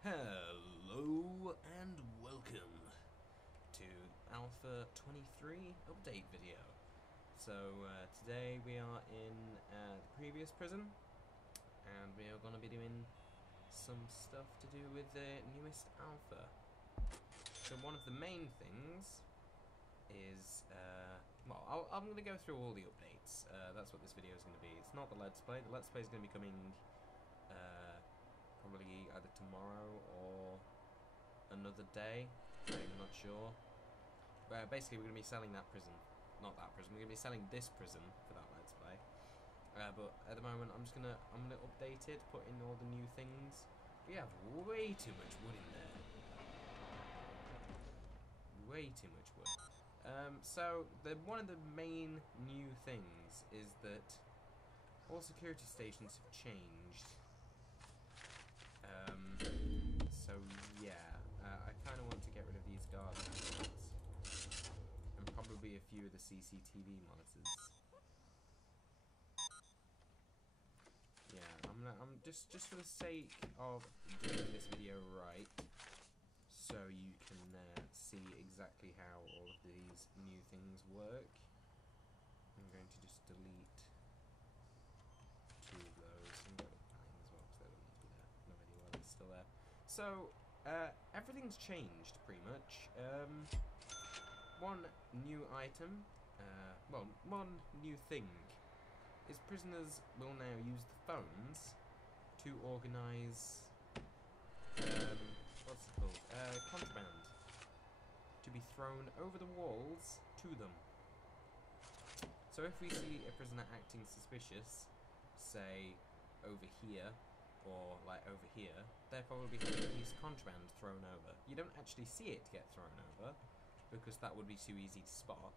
Hello and welcome to Alpha 23 update video. So today we are in the previous prison and we are going to be doing some stuff to do with the newest alpha. So one of the main things is, well, I'm going to go through all the updates. That's what this video is going to be. It's not the Let's Play. The Let's Play is going to be coming probably either tomorrow or another day. I'm not sure. But basically, we're going to be selling that prison. Not that prison. We're going to be selling this prison for that Let's Play. But at the moment, I'm gonna update it, put in all the new things. We have way too much wood in there. Way too much wood. So one of the main new things is that all security stations have changed. So yeah, I kind of want to get rid of these guard monitors and probably a few of the CCTV monitors. Yeah, I'm just for the sake of doing this video right, so you can see exactly how all of these new things work. I'm going to just delete two of those and go to planning as well because they don't need to be there. No idea why they're still there. So everything's changed pretty much. One new item, well, one new thing is prisoners will now use the phones to organise what's it called? Contraband to be thrown over the walls to them. So if we see a prisoner acting suspicious, say over here or like over here, they're probably having a piece of contraband thrown over. You don't actually see it get thrown over because that would be too easy to spot,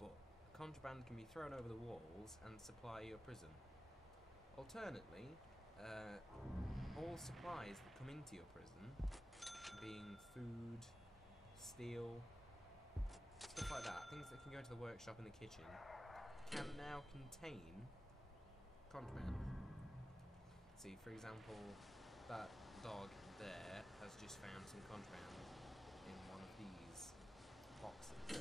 but contraband can be thrown over the walls and supply your prison. Alternately, all supplies that come into your prison, being food, steel, stuff like that, things that can go into the workshop and the kitchen, can now contain contraband. See, for example, that dog there has just found some contraband in one of these boxes.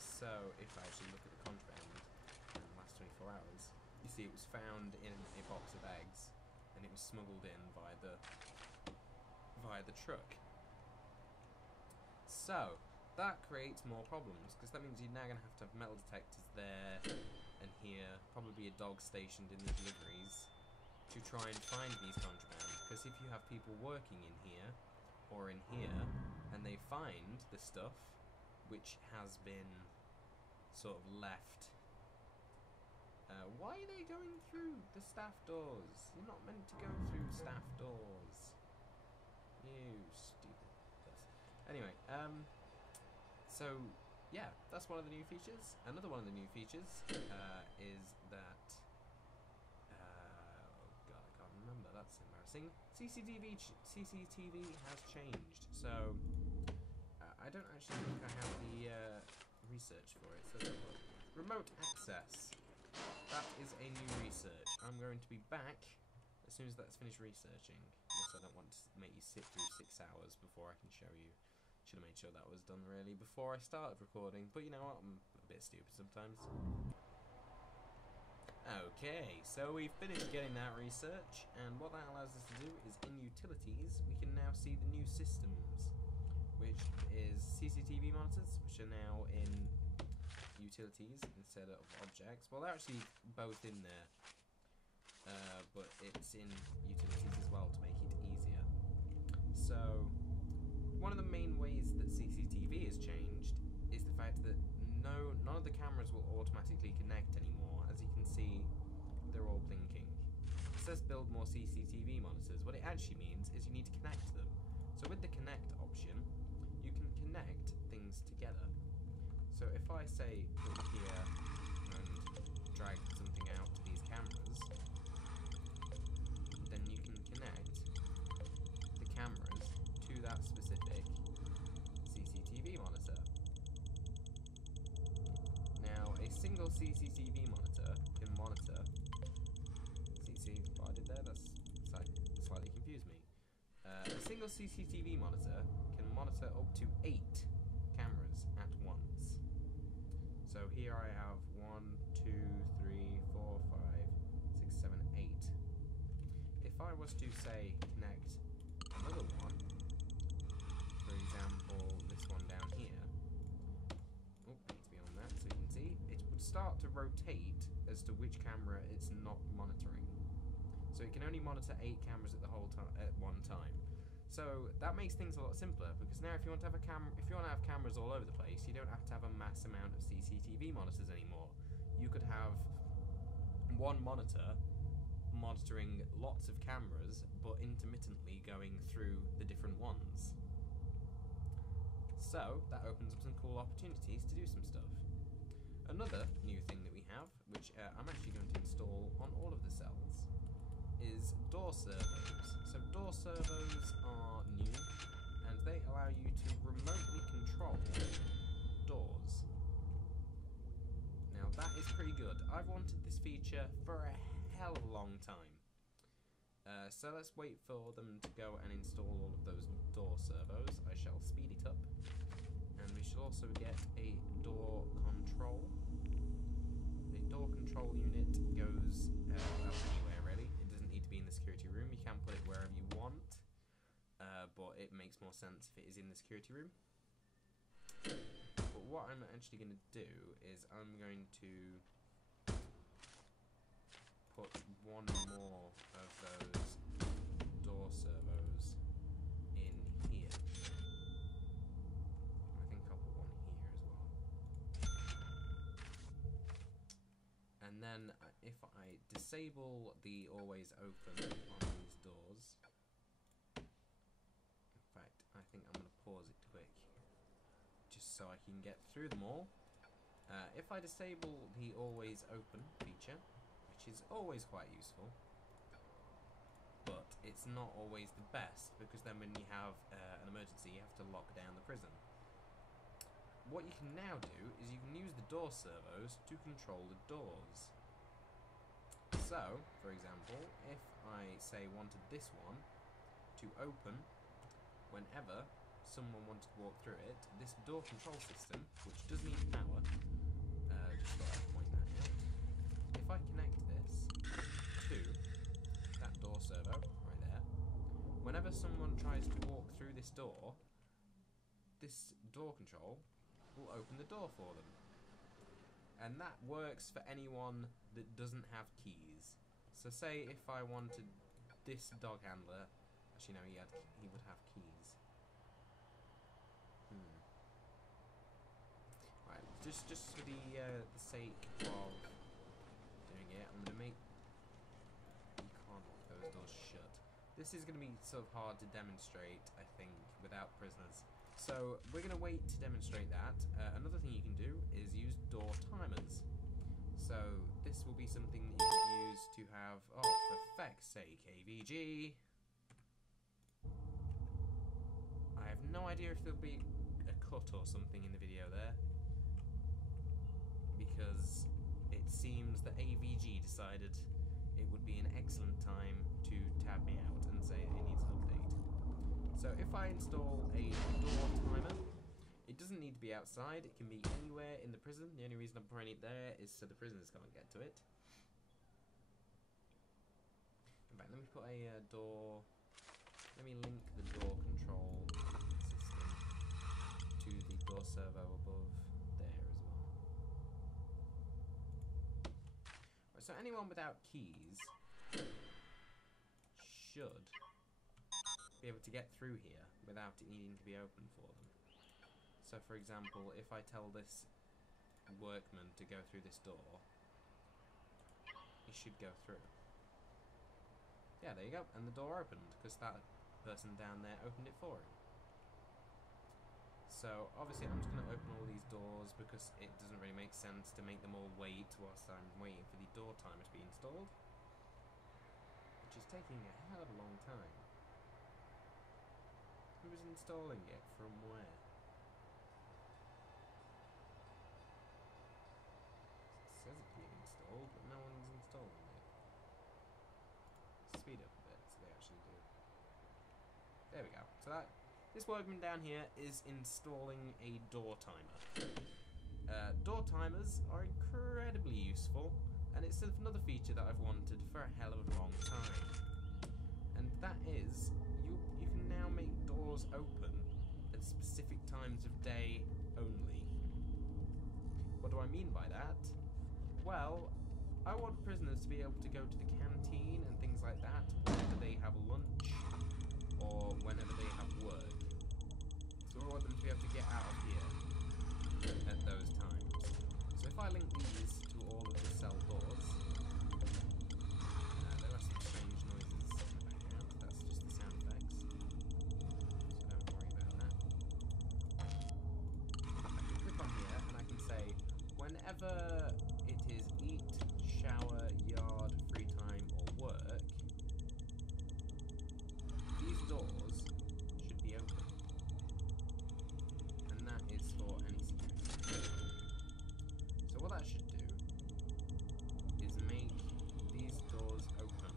So, if I actually look at the contraband in the last 24 hours, you see it was found in a box of eggs, and it was smuggled in via the truck. So, that creates more problems, because that means you're now going to have to have metal detectors there and here, probably a dog stationed in the deliveries, to try and find these contraband. Because if you have people working in here, or in here, and they find the stuff which has been sort of left. Why are they going through the staff doors? You're not meant to go through staff doors. You stupid person. Anyway, so yeah, that's one of the new features. Another one of the new features is that oh god, I can't remember. That's embarrassing. CCTV has changed. So I don't actually think I have the research for it. So remote access. That is a new research. I'm going to be back as soon as that's finished researching. Also, I don't want to make you sit through 6 hours before I can show you. Should have made sure that was done really before I started recording. But you know what? I'm a bit stupid sometimes. Okay, so we've finished getting that research, and what that allows us to do is in utilities, we can now see the new systems, which is CCTV monitors, which are now in utilities instead of objects. Well, they're actually both in there, but it's in utilities as well to make it easier. So, one of the main ways that CCTV has changed is the fact that none of the cameras will automatically connect anymore. As you can see, they're all blinking. It says build more CCTV monitors. What it actually means is you need to connect them. So with the connect option, you can connect things together. So if I say click here and drag something out to these cameras, then you can connect the cameras to that specific CCTV monitor. Now, a single CCTV monitor can monitor. See what I did there? That's slightly confused me. A single CCTV monitor can monitor up to 8 cameras at once. So here I have 1, 2, 3, 4, 5, 6, 7, 8. If I was to say connect another one, for example this one down here, oh, I need to be on that so you can see, it would start to rotate as to which camera it's not monitoring. So it can only monitor 8 cameras at one time. So that makes things a lot simpler, because now if you want to have cameras all over the place, you don't have to have a mass amount of CCTV monitors anymore. You could have one monitor monitoring lots of cameras, but intermittently going through the different ones. So that opens up some cool opportunities to do some stuff. Another new thing that we have, which I'm actually going to install on all of the cells, is door servos. So door servos are new, and they allow you to remotely control doors. Now that is pretty good. I've wanted this feature for a hell of a long time. So let's wait for them to go and install all of those door servos. I shall speed it up. And we shall also get a door control. The door control unit goes anywhere really. It doesn't need to be in the security room. You can put it wherever you want, but it makes more sense if it is in the security room. But what I'm actually going to do is I'm going to put one more of those door servos in here. I think I'll put one here as well. And then if I disable the always open on these doors, in fact, I think I'm going to pause it quick, just so I can get through them all. If I disable the always open feature, which is always quite useful, but it's not always the best, because then when you have an emergency you have to lock down the prison. What you can now do is you can use the door servos to control the doors. So, for example, if I say wanted this one to open whenever someone wanted to walk through it, this door control system, which does need power, just thought I'd point that out. If I connect this to that door servo right there, whenever someone tries to walk through this door control will open the door for them. And that works for anyone that doesn't have keys. So say if I wanted this dog handler, actually no, he would have keys. Right, just for the sake of doing it, I'm gonna make, you can't lock those doors shut. This is gonna be sort of hard to demonstrate, I think, without prisoners. So we're going to wait to demonstrate that. Another thing you can do is use door timers. So this will be something that you could use to have, oh, for feck's sake, AVG. I have no idea if there'll be a cut or something in the video there, because it seems that AVG decided it would be an excellent time to tab me out and say it needs an update. So if I install a door timer, it doesn't need to be outside, it can be anywhere in the prison. The only reason I'm putting it there is so the prisoners can't get to it. In fact, let me put a let me link the door control system to the door servo above there as well. Right, so anyone without keys should be able to get through here without it needing to be open for them. So for example, if I tell this workman to go through this door, he should go through. Yeah, there you go, and the door opened, because that person down there opened it for him. So obviously I'm just going to open all these doors, because it doesn't really make sense to make them all wait whilst I'm waiting for the door timer to be installed, which is taking a hell of a long time. Who was installing it from where? It says it's being installed, but no one's installing it. Speed up a bit so they actually do. There we go. So this workman down here is installing a door timer. Door timers are incredibly useful, and it's another feature that I've wanted for a hell of a long time. And that is, you can now make doors open at specific times of day only. What do I mean by that? Well, I want prisoners to be able to go to the canteen and things like that whenever they have lunch or whenever they have work. So I want them to be able to get out of here at those times. So if I link these to all of the cell doors, there are some strange noises in the background. That's just the sound effects. So don't worry about that. I can click on here and I can say, whenever it is eat, shower, yard, free time, or work, these doors should be open. And that is for any security. So what that should do is make these doors open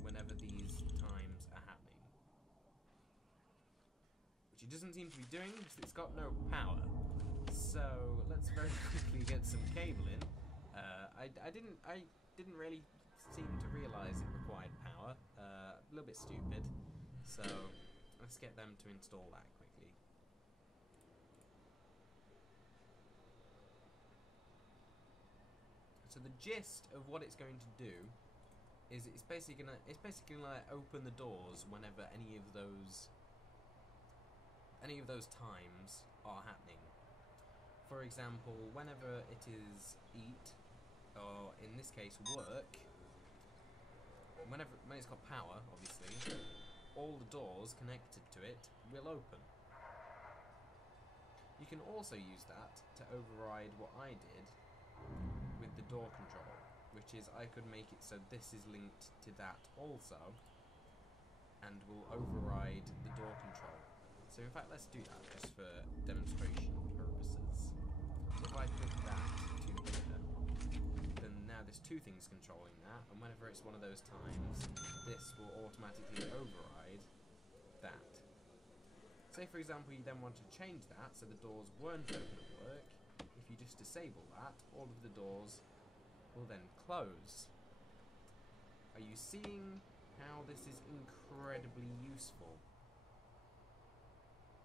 whenever these times are happening. Which it doesn't seem to be doing because it's got no power. So let's very quickly get some cable in. I didn't really seem to realise it required power. A little bit stupid. So let's get them to install that quickly. So the gist of what it's going to do is it's basically gonna open the doors whenever any of those times are happening. For example, whenever it is eat, or in this case work, when it's got power, obviously, all the doors connected to it will open. You can also use that to override what I did with the door control, which is I could make it so this is linked to that also, and will override the door control. So in fact, let's do that just for demonstration purposes. If I click that to here, then now there's two things controlling that, and whenever it's one of those times, this will automatically override that. Say for example you then want to change that so the doors weren't open at work. If you just disable that, all of the doors will then close. Are you seeing how this is incredibly useful?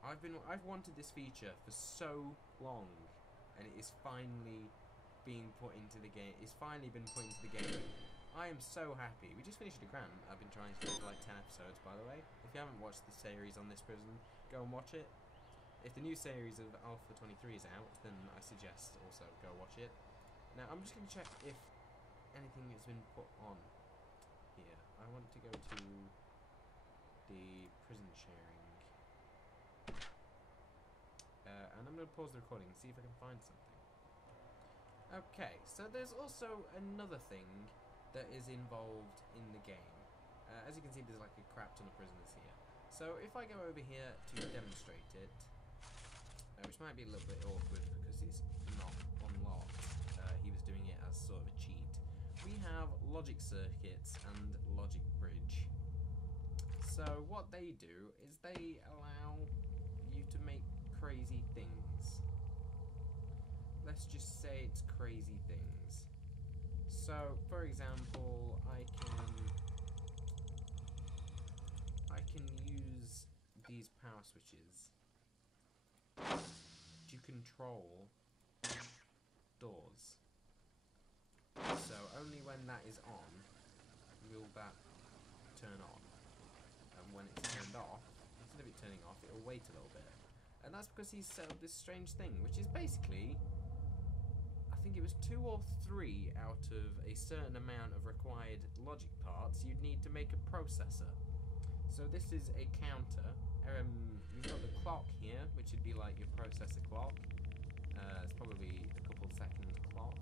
I've wanted this feature for so long, and it is finally being put into the game. It's finally been put into the game. I am so happy. We just finished a grant. I've been trying to do for like 10 episodes, by the way. If you haven't watched the series on this prison, go and watch it. If the new series of Alpha 23 is out, then I suggest also go watch it. Now, I'm just going to check if anything has been put on here. I want to go to the prison sharing. And I'm going to pause the recording and see if I can find something. Okay, so there's also another thing that is involved in the game. As you can see, there's like a crap ton of prisoners here. So if I go over here to demonstrate it, which might be a little bit awkward because it's not unlocked. He was doing it as sort of a cheat. We have logic circuits and logic bridge. So what they do is they allow you to make crazy things. Let's just say it's crazy things. So, for example, I can use these power switches to control doors. So only when that is on will that turn on. And when it's turned off, instead of it turning off, it'll wait a little bit. And that's because he's set up this strange thing, which is basically, I think it was 2 or 3 out of a certain amount of required logic parts you'd need to make a processor. So this is a counter. You've got the clock here, which would be like your processor clock. It's probably a couple second clock.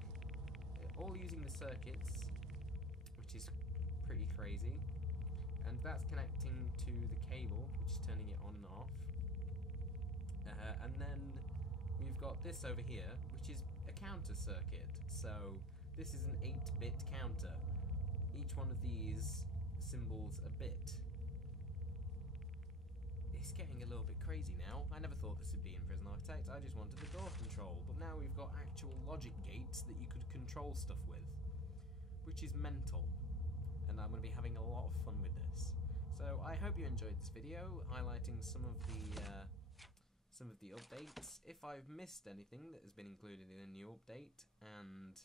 All using the circuits, which is pretty crazy. And that's connecting to the cable, which is turning it on and off. And then we've got this over here, which is a counter circuit. So this is an 8-bit counter. Each one of these symbols a bit. crazy now. I never thought this would be in Prison Architect. I just wanted the door control. But now we've got actual logic gates that you could control stuff with, which is mental. And I'm going to be having a lot of fun with this. So I hope you enjoyed this video, highlighting some of the updates. If I've missed anything that has been included in a new update, and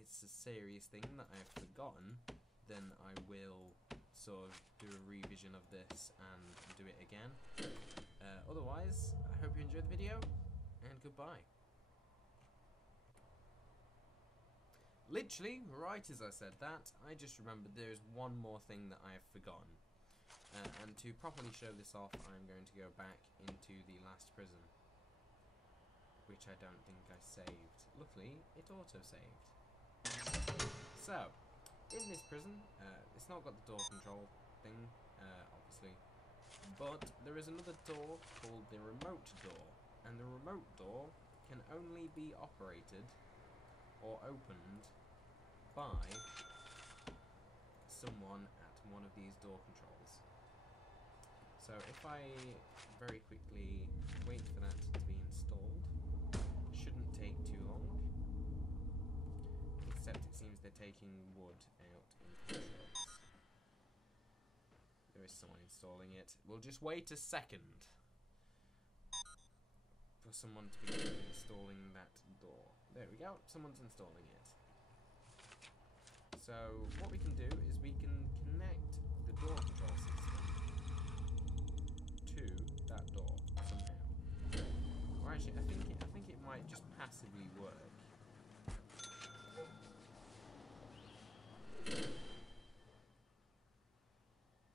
it's a serious thing that I've forgotten, then I will sort of do a revision of this and do it again. Otherwise, I hope you enjoyed the video, and goodbye. Literally, right as I said that, I just remembered there is one more thing that I have forgotten. And to properly show this off, I'm going to go back into the last prison, which I don't think I saved. Luckily, it auto-saved. So, in this prison, it's not got the door control thing, obviously, but there is another door called the remote door, and the remote door can only be operated or opened by someone at one of these door controls. So if I very quickly wait for that to be installed, it shouldn't take too long, except it seems they're taking wood out in contracts. There is someone installing it. We'll just wait a second for someone to be installing that door. There we go, someone's installing it. So what we can do is we can connect the door control system to that door somehow. Or actually, I think it might just passively work.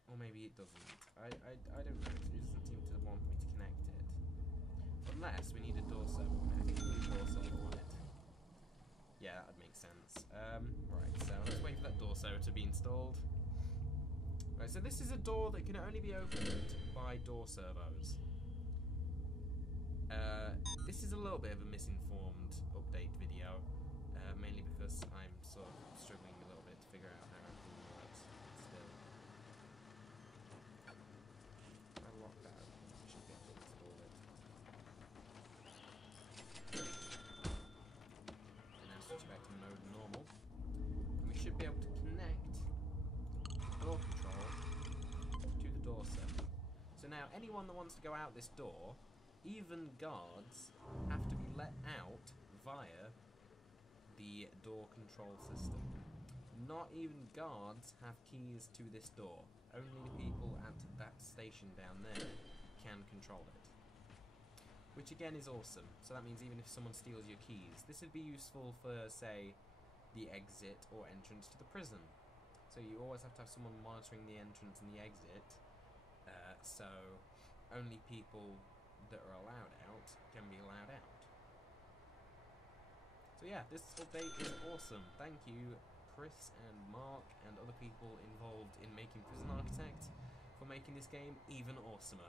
Or maybe it doesn't. I don't know. It doesn't seem to want me to connect it. Unless we need a door servo. I think we need a door servo on it. Yeah, that would make sense. Right, so let's wait for that door servo to be installed. Right, so this is a door that can only be opened by door servos. This is a little bit of a misinformed update video, mainly because I'm sort of struggling a little bit to figure out how everything works still. I locked that open. I should be able to install it. And now switch back to mode normal. And we should be able to connect door control to the door servo. So now anyone that wants to go out this door, even guards, have to be let out via the door control system. Not even guards have keys to this door. Only the people at that station down there can control it. Which again is awesome. So that means even if someone steals your keys, this would be useful for, say, the exit or entrance to the prison. So you always have to have someone monitoring the entrance and the exit, so only people that are allowed out can be allowed out. So yeah, this update is awesome. Thank you, Chris and Mark and other people involved in making Prison Architect, for making this game even awesomer.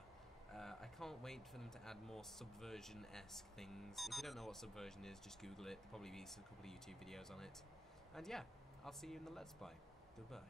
I can't wait for them to add more Subversion-esque things. If you don't know what Subversion is, just Google it. There'll probably be a couple of YouTube videos on it. And yeah, I'll see you in the Let's Play. Goodbye.